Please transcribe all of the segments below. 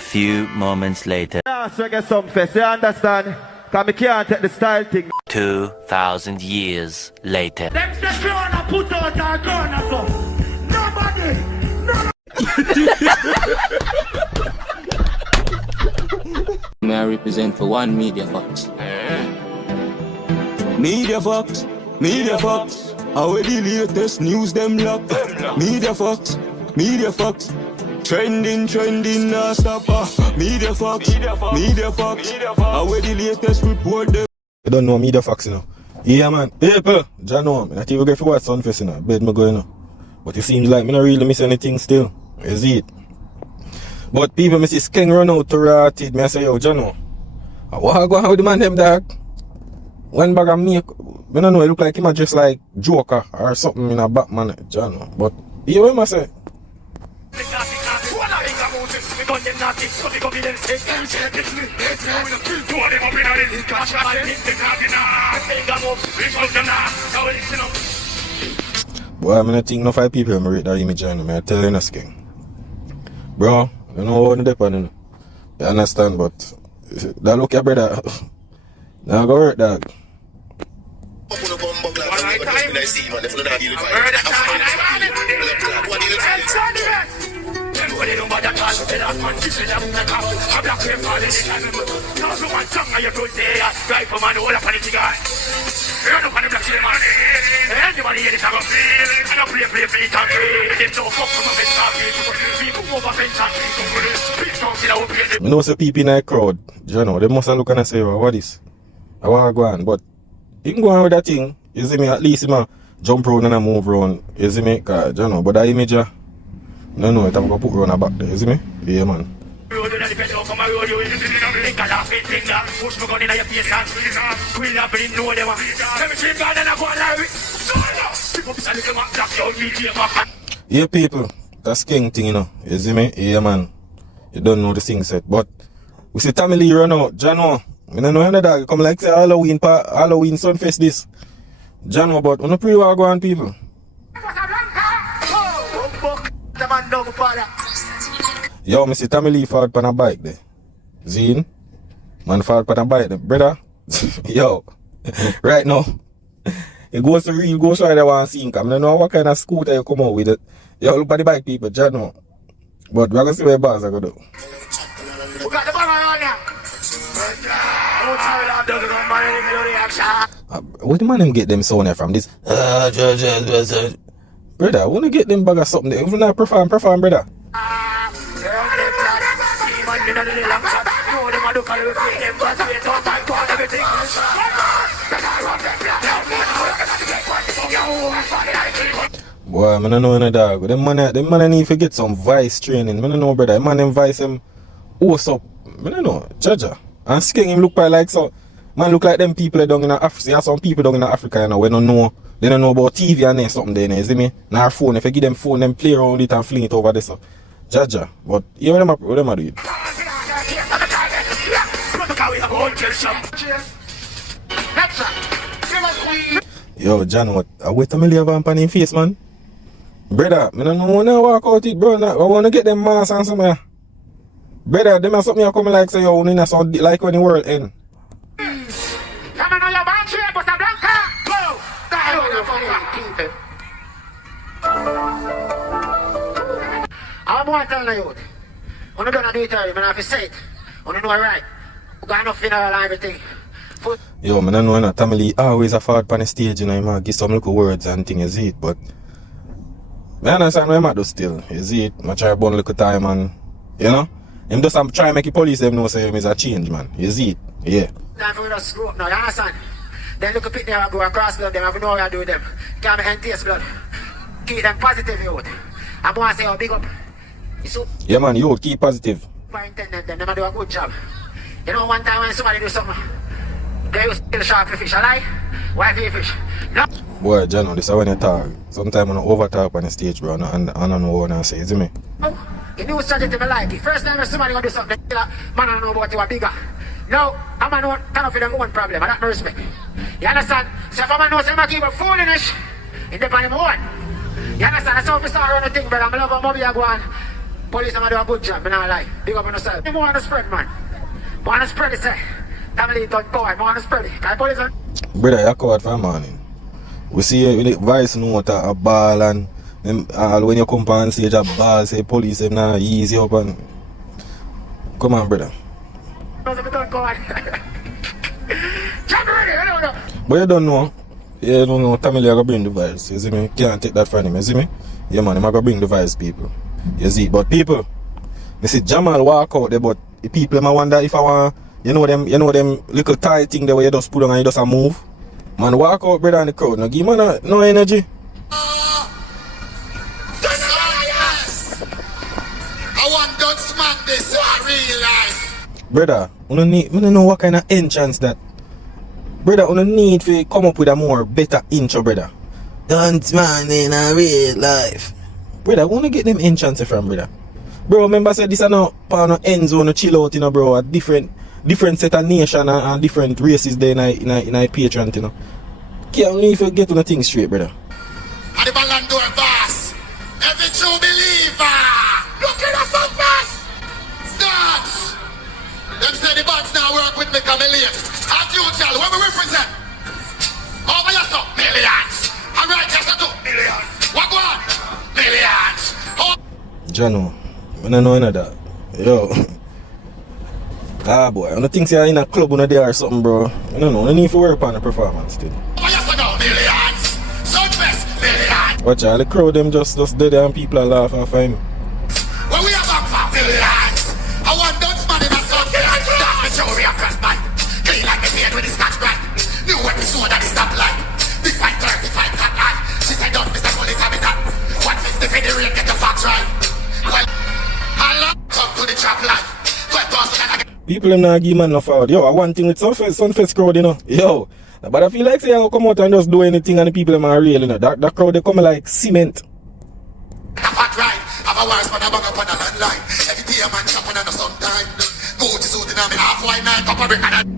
few moments later. Last Reggae Sunfest, you understand? Cause me can't take the style thing. 2,000 years later. Them just gonna put out our gun or so. Nobody. May I represent for one Media Fox? Media Fox, Media Fox. How the latest news them lock? Media Fox, Media Fox. Trending, nah stop. Media Fox, Media Fox. How the latest report them? You don't know Media Fox, you know. Yeah, man. People, John, know. I not even get to watch Sunfest, you know. Bed me going, you know. But it seems like me not really miss anything still. You see it? But people, me see Skeng run out to Rotted. Me I say, yo, John, know. What I go on with the man them, dog? One bag of make, I don't know, it look like him a dress like Joker or something in a Batman, John, know. But, you know what I say? Boy, I don't think no 5 people will rate that image on me. I tell you, no Skeng. Bro, you know what the depend on. You understand, but that look your brother. Now go work, dog. I know some people in that crowd, you know, they must have look and say, oh, what is? I want to go on, but you can go on with that thing, you see me, at least you jump around and move around, you see me, cause, you know, but that image, no, it have to put around the back there, you see me? Yeah, man. Yeah, people, that's Skeng thing, you know, you see me? Yeah, man. You don't know the thing set, but we see Tommy Lee run out, Jano. I don't know any dog come like say Halloween Sunfest this. Jano, but on the pre-war go on, people. Yo, I see Tommy Lee forward on a bike there. Zine, man forward on a bike there, brother. Yo, right now, it goes to real Ghost Rider want to see him. I don't know what kind of scooter you come out with it. Yo, look at the bike, people, Jano. But we're going to see what bars are going to do. We got the bang on ya. Where the man them get them sound from this? Brother, I want to get them bag of something. If you not perform, brother. Boy, I don't know any dog. Them man need to get some vice training. I don't know, brother. Man them vice them what's up. I don't know. Jaja. And Skeng him look like so. Man look like them people down in Africa. See, some people down in Africa, you know, we don't know. They don't know about TV and then something there, you see me? Now our phone, if you give them phone, them play around it and fling it over there, so. Jaja. But you know what them do it. Yo, John, what? I wait a million vamp on him face, man. Brother, I don't know when I walk out it, bro. I want to get them mask and somewhere. Brother, them are something you come like say, yo, you so like when the world end. Come on, your bank here, Costa Blanca. Go. I want to tell you, when you're going to do it, you're going to have to say it. When you know it right, you got enough funeral and everything. Yo, I don't know, Tommy Lee always a forward on the stage, you know, he might give some little words and things, you see it, but I understand what I do still, you see it, I try to burn a little time and, you know, him just try to make the police them know say him is a change, man, you see it, yeah. Time for me to screw up now, you understand? Then look at Pitney and go across blood them, I know what I do with them. Can't make any taste blood. Keep them positive, youth. I'm going to say, oh, big up. Yeah, man, you keep positive. Superintendent, them do a good job. You know, one time when somebody do something, they use still shark for fish, alright? Why for fish? No. Boy, Jano, this is when you talk. Sometimes I over talk on the stage, bro, and I don't know what I say, is it me? Oh, the new strategy I like it. First time somebody gonna do something, man, I don't know about you are bigger. Now, I'm a know kind of for them own problem, and that no respect. You understand? So if I'm a know say I keep a foolish, it depends on him own. You understand? That's how we start around the thing, brother. I love how Moby I go on. Police are do a good job, but not lie. Big up on yourself. You want to spread, man. Want to spread it, say. Family don't go, I want to spread it. Cause police are... Brother, you caught for morning. We see you with the voice note a ball and when you come on stage a ball, say police them now easy up and... Come on, brother. Don't go on. But you don't know. You don't know Tamil you gonna bring the vibes. You see me? Can't take that from him, you see me? Yeah man, I'm gonna bring the vibes, people. You see, but people, you see Jamal walk out there, but the people might wonder if I want, you know them little tight thing there where you just put on and you just a move. Man, walk out, brother, in the crowd. Now give man no energy. I want Dutch man this in real life. Brother, I don't know what kind of entrance that. Brother, I don't need to come up with a more better intro, brother. Dance man in a real life. Brother, I want to get them entrance from, brother. Bro, remember I said this is not part of end zone to chill out, you know, bro. A different set of nation and different races there in a patron, you know. Can't need to get on the thing straight, brother. And the Ballon d'Or boss, every true believer. Look at us up fast. Dance. Them say the bots now work with me chameleon. As usual, what we represent? Over your stuff, millions. Alright, just a 2 million. What go on? Millions. Oh. Jano, I don't know another. Yo. Ah boy, I don't think you're in a club on there or something, bro. I don't know, I need to work on the performance still. Millions. Sunfest, millions. Watch out, the crowd them just dead and people are laughing for him. When we are back for millions, I want Dutch man in a Sunfest. That me show we a press man. Clean like me beard with the scotch brand. New episode of the stoplight. This fight 35 cat line. She said don't miss the police habitat. 150 for the rain, get the facts right. Well, Allah come to the trap life. Well, boss, people them not give man no forward. Yo, I want thing with Sunfest crowd, you know. Yo. But I feel like say I come out and just do anything and the people them are real, you know. That crowd they come like cement. Fat right, have a wise man a bang up on a landline. Every day a man chopping on the sometime. Go to suit in a me half white night, cup of brick and a...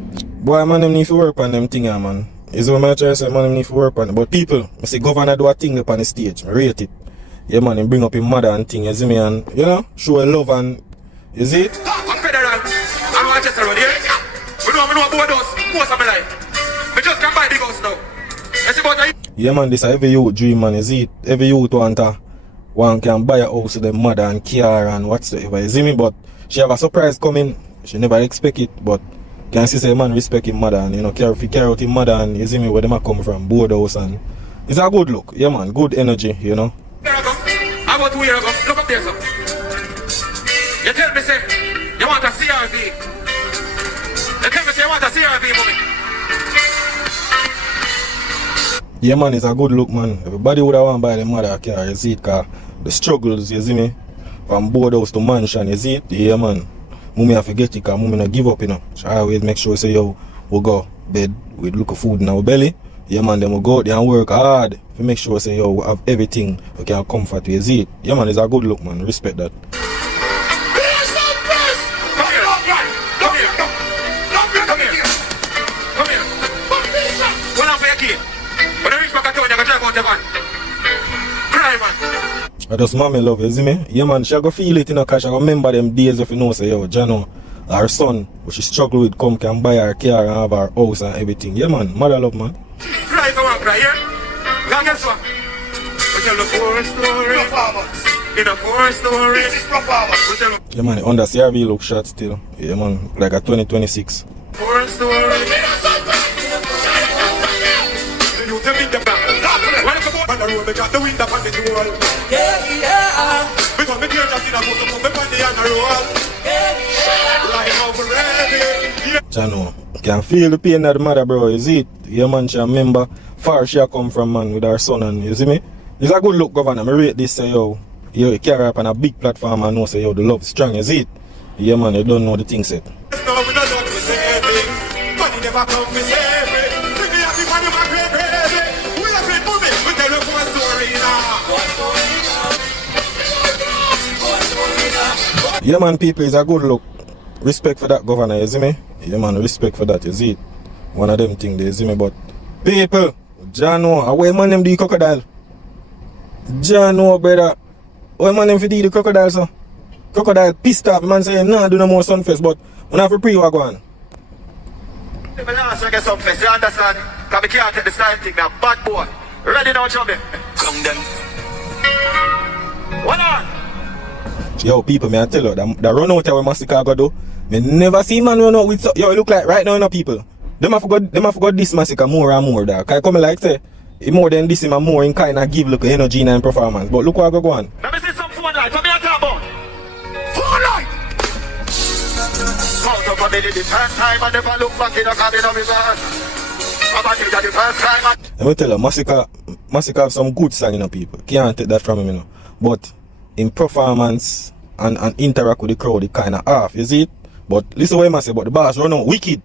Boy, man, them need to work on them thing, man. Is what I try to say, man, them need to work on it. But people, I say governor do a thing up on the stage. I rate it. Yeah, man, him bring up his mother and thing, you see me, and, you know, show love and, you see it? I'm federal. I'm Manchester road, yeah? We know about those most of my life. I just can't buy big house now. I see about that. Yeah, man, this is every youth dream, man, you see it? Every youth one can buy a house with their mother and car and whatsoever, you see me? But she have a surprise coming. She never expect it, but can see say man respect his mother and, you know, carry out his mother and, you see me, where them a come from, board house and it's a good look, yeah, man, good energy, you know? How about 2 years ago? Look up there, sir. You tell me, say, you want a CRV. You tell me, say, you want a CRV, mommy. Yeah, man, it's a good look, man. Everybody would have want to buy the mother a car, you see it, cause the struggles, you see me, from board house to mansion, you see it? Yeah, man. Mummy have to get it, cause mummy not give up, you know. So I always make sure, say, yo, we'll go bed with look of food in our belly. Yeah, man, then we'll go out there and work hard to make sure, say, yo, we have everything we can comfort, you see it? Yeah, man, it's a good look, man. Respect that. I just mommy love, you see me? Yeah, man, she go feel it, you know, cause she go remember them days if you know, say, yo, Jano, her son, which she struggle with, come can buy her car and have her house and everything. Yeah, man, mother love, man. Cry if I want to cry, yeah? Now guess what? We tell the forest story. In a forest story. This is performance. Yeah, man, under CRV look shot still. Yeah, man, like a 2026. Forest story. The road, they got the wind up on the wall. Yeah, yeah. Because me dear just in a bus, so come on the other roll. Yeah, yeah. Like over ready. Jano, can feel the pain of the mother, bro. You see it? Yeah, man, she remember far she come from, man, with her son, and you see me? It's a good look, governor. I rate this, say, yo, you carry up on a big platform and know, say, yo, the love is strong. You see it? Yeah, man, you don't know the thing set. No, we don't know to say everything. Money never come to save it. Bring me happy money, my baby. Yeah, man, people, is a good look. Respect for that, governor, you see me? Yeah, man, respect for that, you see it? One of them things, you see me? But people, Jano, where man them do the crocodile? Jano, brother, where man them for do the crocodile, sir? Crocodile pissed off. Man say, nah, do no more Sunfest, but we have to pre-wagwan. Let me last Reggae Sunfest, you understand? Because we can't take the style thing now. Bad boy. Ready now, chubby? Come them. What on? Yo, people, me I tell you, the run out here with Masika go do, me never see man run out with so, yo, it look like right now, you know, people. Them have forgot this Masika more and more, dog. Cause I come like say, it more than this, him and more in kind of give look energy in performance. But look what I go on. Let me see some phone light. What me I talk about? Phone light! Out of a minute, the first time I never look back in the cabin of his ass. The first time Let me tell you, Masika have some good song, you know, people. Can't take that from him, you know. But in performance and interact with the crowd, it kind of off, you see it? But listen what I say, but the bars run out wicked.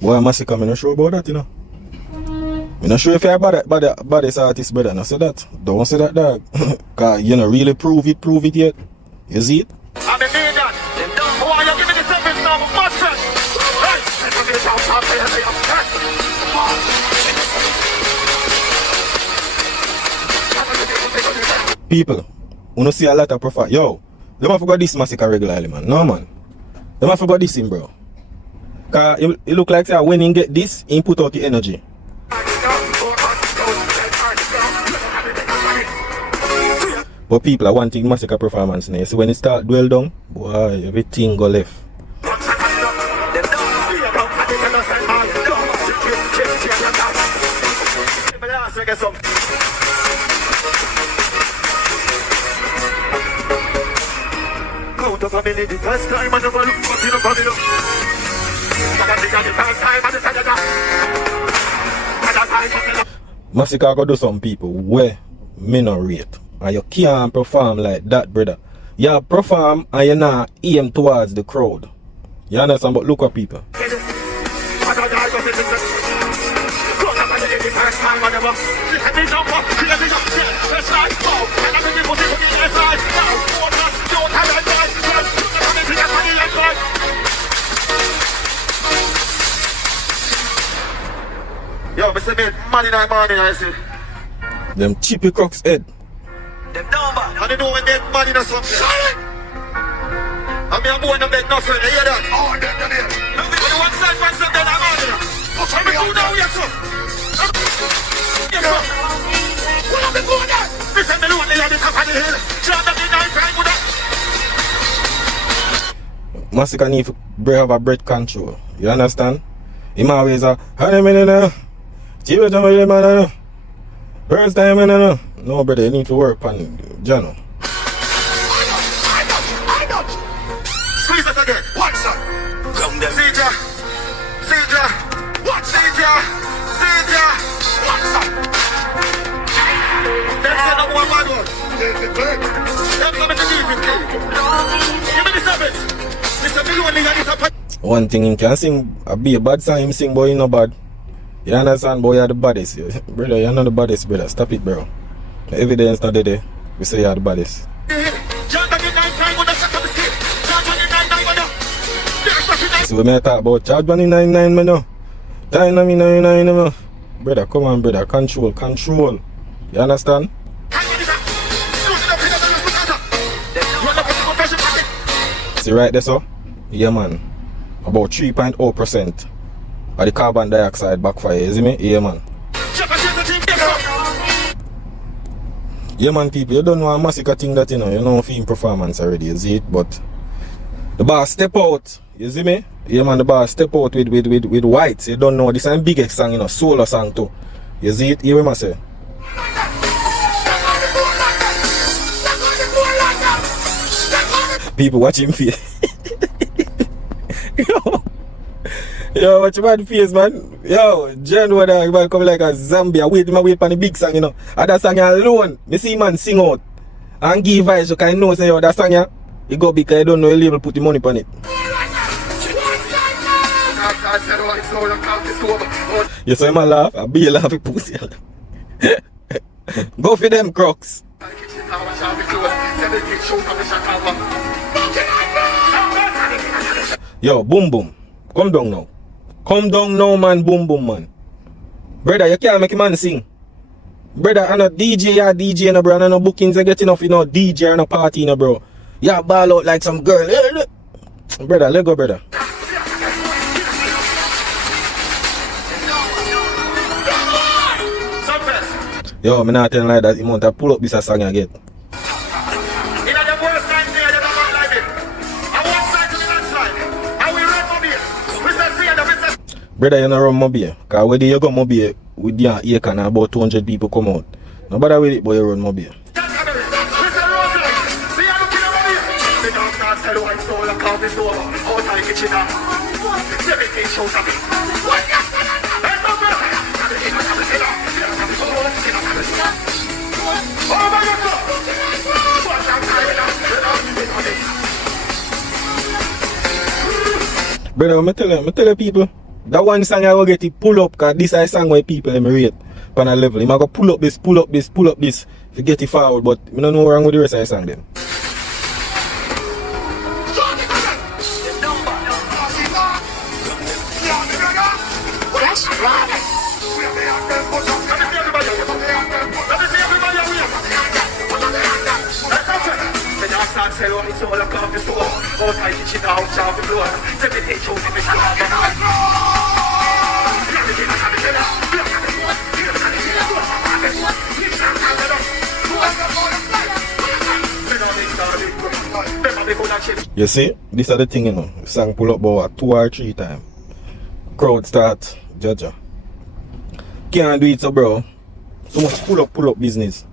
Boy, Masika, I'm not sure about that, you know. I'm not sure if you're baddest artist, brother. No say that. Don't say that, dog. Because you know, really prove it yet. You see it? I'm a man that. Who are you giving the service now? Mustard. People, you don't see a lot of profile. Yo, them have forgot this Masika regularly, man. No, man. Them have forgot this him, bro. Because it look like when he get this, he put out the energy. But people are wanting Masika performance now. So when it start dwell down, boy, everything go left. Masika go do some people where me no rate. And you can't perform like that, brother. You perform and you not aim towards the crowd. You understand? But look at people. Yo, Mr. Man, man in the morning, I see. Them chippy crocks head. Them down back. And you know when they're mad in a something. I mean, I'm going to beg nothing. You hear that? Oh, they're there. When you want side fans, then I'm on it. Push me through now, yes, sir. Yes, sir. What have been going on? Listen, me know they are the top of the hill. John, I'm the night time with that. Masika need to have a breath control. You understand? Him always a, honey, me no. Chill with me, man. First time, I know. No, brother, you need to work on Jano. I don't. Squeeze it again. Watch that. Come there. See ya. Watch that. Watch that. That's the number one bad one. That's the better give it. Give me the service. Mr. Billy, when they got it up. One thing him can sing, be a bad song him sing, boy, you know bad. You understand, boy, you're the baddest. Brother, you're not the baddest, brother. Stop it, bro. The evidence not there. We say you're the baddest. So we may talk about charge money 99, man. No. Time 99, man. Brother, come on, brother. Control. You understand? See right there, so? Yeah, man. About 3.0% of the carbon dioxide backfire, you see me? Yeah, man. Yeah, man, people, you don't know a Masika thing that, you know film performance already, you see it? But the bar step out, you see me? Yeah, man, the bar step out with whites. You don't know, this is a big song, you know, solo song too. You see it? You hear me say? People watch him face. Yo, watch your man face, man. Yo, Jen, what man come like a zombie. I wait for the big song, you know. And that song alone, me see man sing out and give vibes. You can know, say, yo, that song, you go because you don't know, you label put the money on it. You saw him laugh, I be laughing pussy. Go for them crocs. Yo, boom boom. Come down now. Come down now, man. Boom boom, man. Brother, you can't make a man sing. Brother, I'm a DJ, yeah, DJ, no, bro. And no bookings, I get enough, you know, DJ and no party, no, bro. Yeah, ball out like some girl. Brother, let go, brother. Sunfest. Yo, I'm not telling like that. You want to pull up this song again. Brother, you know run mobile. Because where you go mobile with your ear can about 200 people come out. No bother with it, but you run mobile. Brother, I tell you people. That one song I will get it pull up because this is a song where people rate on a level. You might go pull up this, pull up this, pull up this to get it forward, but I don't know what's wrong with the rest of the song then. You see, this is the thing, you know. The song pull up about 2 or 3 times. Crowd start, judge. Can't do it, so bro. Too much pull up business.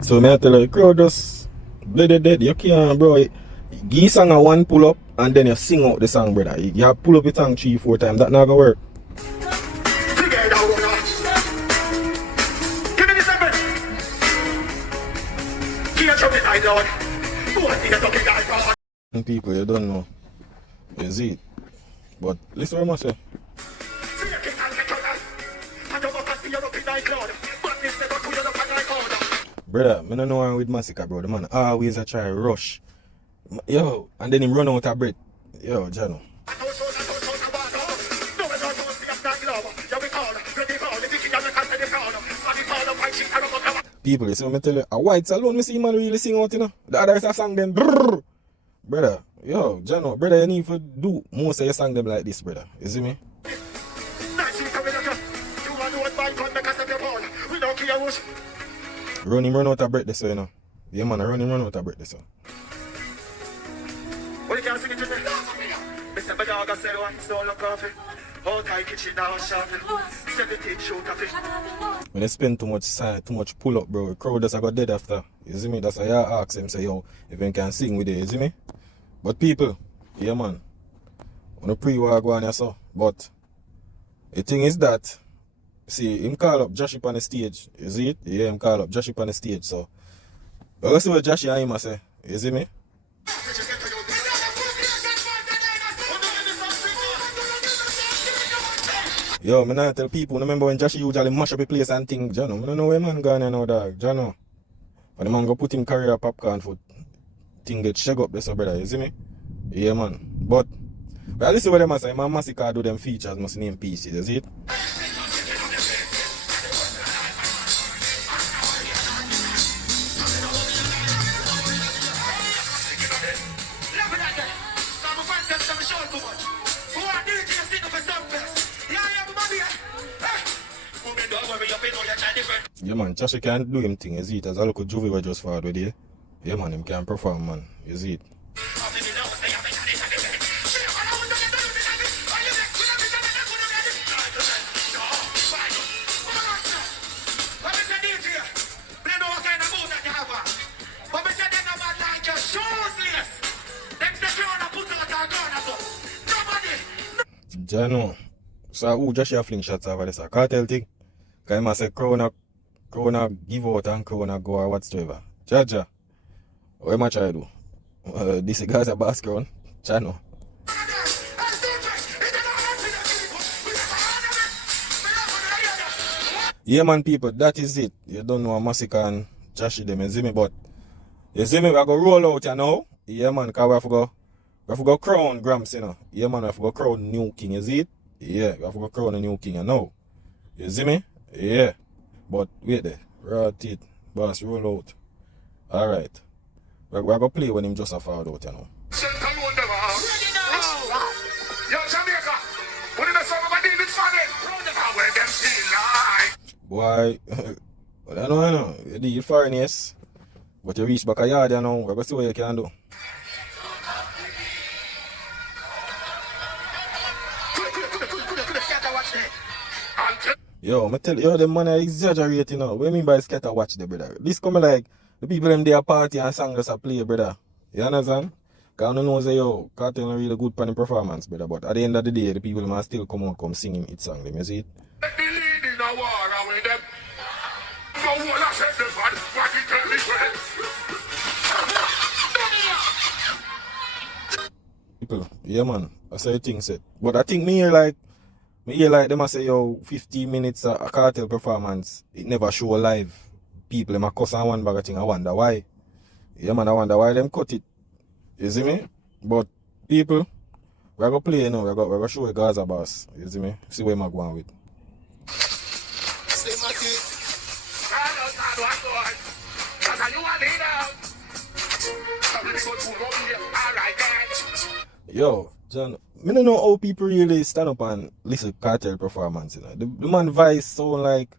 So may I tell you, crowd just dead. You can't, bro. Give song a one pull up and then you sing out the song, brother. You have pull up the song 3-4 times. That not gonna work. People, you don't know. You see it. But listen what I say. Brother, I don't know why with MASIKA, bro. The man always a try rush. Yo, and then him run out of breath. Yo, Jano. People, you see what I tell you? A white alone, we see man really sing out, you know. The others are sang them. Brrr. Brother, yo, Jano, brother, you need to do most of your song them like this, brother. You see me? Run out of breath this, you know. Yeah, man, run out of breath this, so. What you can sing it today? Mr. Badaga said once, don't look off it. All time kitchen now, shopping. 17 shoot of it. When they spend too much pull up, bro, the crowd just got dead after. You see me? That's why I ask them, say, yo, if you can sing with it, you see me? But people, yeah, man, on the pre-war go on here, so. But the thing is that, see, him call up JASHII on the stage. You see it? Yeah, him call up JASHII on the stage, so. But let's see what JASHII and him say. You see me? Yo, I not tell people, remember when JASHII usually mash up the place and things, you know? I don't know where man gone here now, dog, you know? But the man go put him career popcorn food. Thing get shake up this, brother, you see me? Yeah, man. But listen what them say, man, MASIKA do them features, must name pieces, you see it? Yeah, man, JASHII can't do him thing, you see it? As a local juvie were just forward with you. Yeah, man, him can perform, man, you see it? Jano, so who JASHII fling shots over this? A KARTEL thing? Because he say Corona give out and Corona go or whatsoever. Jaja, what am I trying to do? This guy's a basketball. Jano. Yeah, man, people, that is it. You don't know MASIKA and JASHII them, you see me? But you see me, I go roll out here now. Yeah, man, because we have to go We have to go crown Gramps, you know. Yeah, man, we have to go crown new king, you see it? Yeah, we have to go crown a new king, you know. You see me? Yeah. But wait there. Raw teeth. Boss, roll out. Alright. We're going to play when him just a fall out, you know. Yo, Jamaica, what did I say about David Fanning? Where them feel like? Boy, I know. You did foreign, yes. But you reach back a yard, you know. We're going to see what you can do. Yo, I tell you, the man exaggerate, you know. What do you mean by scatter watch the brother? This come like the people them there party and song just a play, brother. You understand? Because I don't know say yo, KARTEL not really good for the performance, brother. But at the end of the day, the people must still come out come sing him hit song, them, you see it? People, yeah man, I say things said. But I think me here like them I say yo 15 minutes a KARTEL performance, it never show live. People them a cuss and one bag of thing, I wonder why. Yeah man, I wonder why them cut it. You see me? But people, we're gonna play, you know, we're gonna show a Gaza boss. You see me? See where I'm going with. Yo, John, I don't know how people really stand up and listen to KARTEL performance, you know. The man voice sound like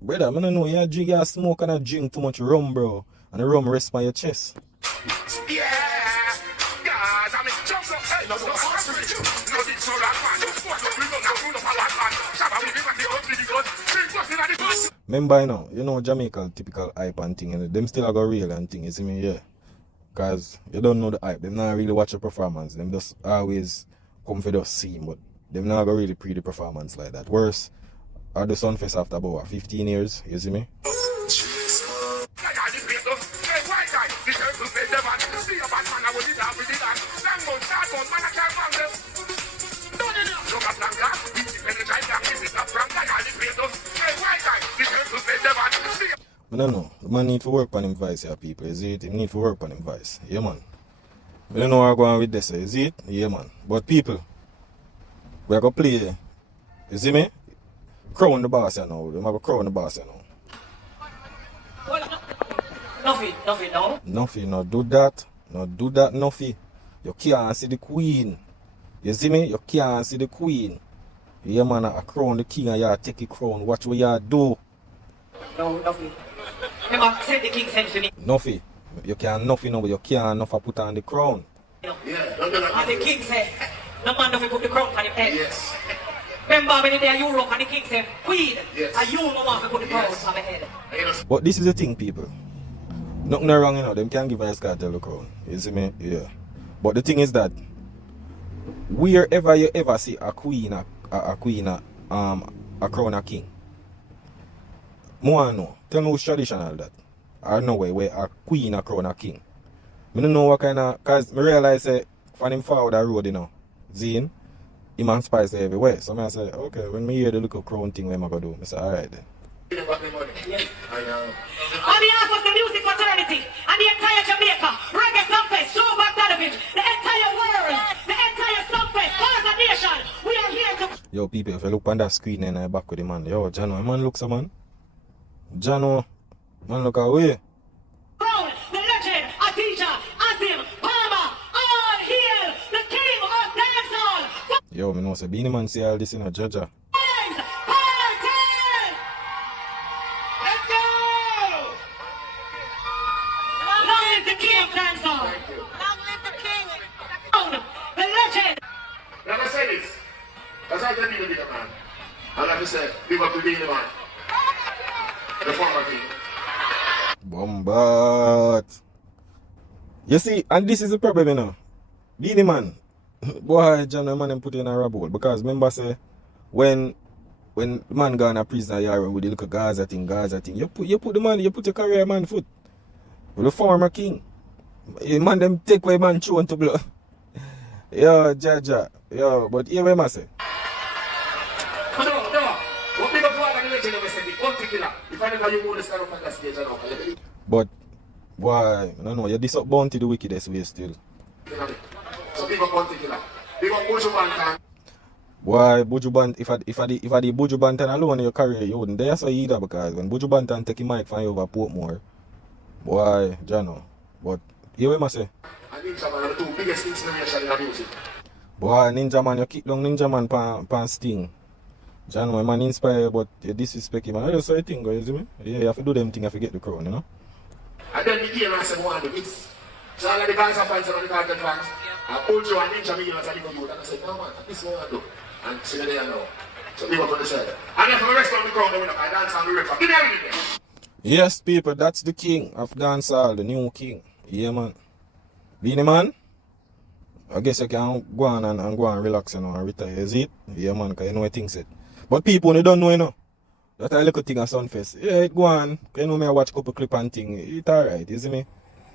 brother, I don't know, you smoke and drink too much rum, bro. And the rum rests on your chest. Yeah, guys, I mean, jump up, hey, no, remember, you know Jamaican typical hype and thing, and them still go real and thing, you see me, yeah. Cause you don't know the hype, them not really watch a performance, them just always come for the scene, but them not go really pre the performance like that. Worse, at the Sunfest after about 15 years, you see me? I don't know. The man need to work on him voice here, people. You see it? He need to work on him voice. Yeah, man. I don't know where I'm going with this. You see it? Yeah, man. But people, we're going to play. You see me? Crown the boss, you know. We're going to crown the boss, you know. Nothing, no? Nothing, no do that. No do that, nothing. You can't see the queen. You see me? You can't see the queen. Yeah, man, I crown the king and you take the crown. Watch what you do. No, nothing. Remember, send the king sent to me. Nothing. You can't nothing, no, but you can't nothing put on the crown. Yeah, and the king said, no man nothing put the crown on his head. Yes. Remember when they are Europe and the king said, queen, yes. And you no want to put the crown on my head. But this is the thing, people. Nothing wrong, you know, them can't give vybzkartel the crown. You see me? Yeah. But the thing is that wherever you ever see a queen, a crown a king, more know. Tell me who's traditional that. I know where a queen a crown a king. I don't know what kind of, cause I realize that from him forward the road, you know, Zine, him and Spice everywhere. So I say, okay, when me hear the little crown thing, what am I gonna do? I say, alright then. On behalf of the music fraternity and the entire Jamaica, Reggae Sunfest, show back television, the entire world, the entire Sunfest, as a nation, we are here to... Yo, people, if you look on that screen and I back with the man, yo, Jano, man looks a man. Jano, man look away. Crown, the legend, Adija, Azim, Palmer, all hail, the king of dancehall. Yo, me know say BEENIE man see all this in a Jaja. Man. The former king. Bombat. You see, and this is the problem, you know. BEENIE man, boy, John, man, them put in a rubble. Because remember, say, when the man gone a prisoner yard with the little Gaza thing, you put the man, you put your career man foot. With the former king. The man, them take away man chew to blow. Yo, Jaja. Yo, but here we must say. But Boy, I don't know, you this up bounty the wickedest way still. So big up bounty killer. Big up Buju Banton. Boy, Buju Banton, if I the Buju Banton alone in your career, you wouldn't dare say either because when Buju Banton take a mic from you over Portmore, boy, Jano. But you what I say? And Ninja Man are the two biggest inspirations in the music. Boy, Ninja Man, you kick down Ninja Man pan Sting. Jano, man inspire, but you disrespect him. I just say a thing, you see me? Yeah, you have to do them thing if you get the crown, you know? And then the game I said, one of this. So all of the fans are fans and the Kartel fans. I pulled you and Ninja me as a little youth and I said, no man, this is what I do. And see you there now. So big up on the side. And then for the rest of the crowd, I dance on the river. Give me everything. Yes, people, that's the king of dancehall, the new king. Yeah, man. BEENIE man, I guess you can go on and go and relax, you know, and retire, is it? Yeah, man, because you know what things it. But people, they don't know, you know. That's a little thing at Sunfest. Yeah, it go on. You know me, I watch a couple clip and thing. It's alright, you see me?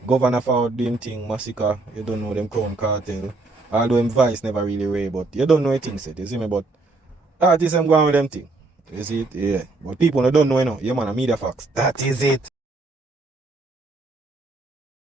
Governor for them thing, MASIKA, you don't know them KARTEL. Although them voice never really ray, but you don't know what things it, you see me? But artists, I'm going with them thing. You see it? Yeah. But people, they don't know, you know. Yeah, man, a media facts. That is it.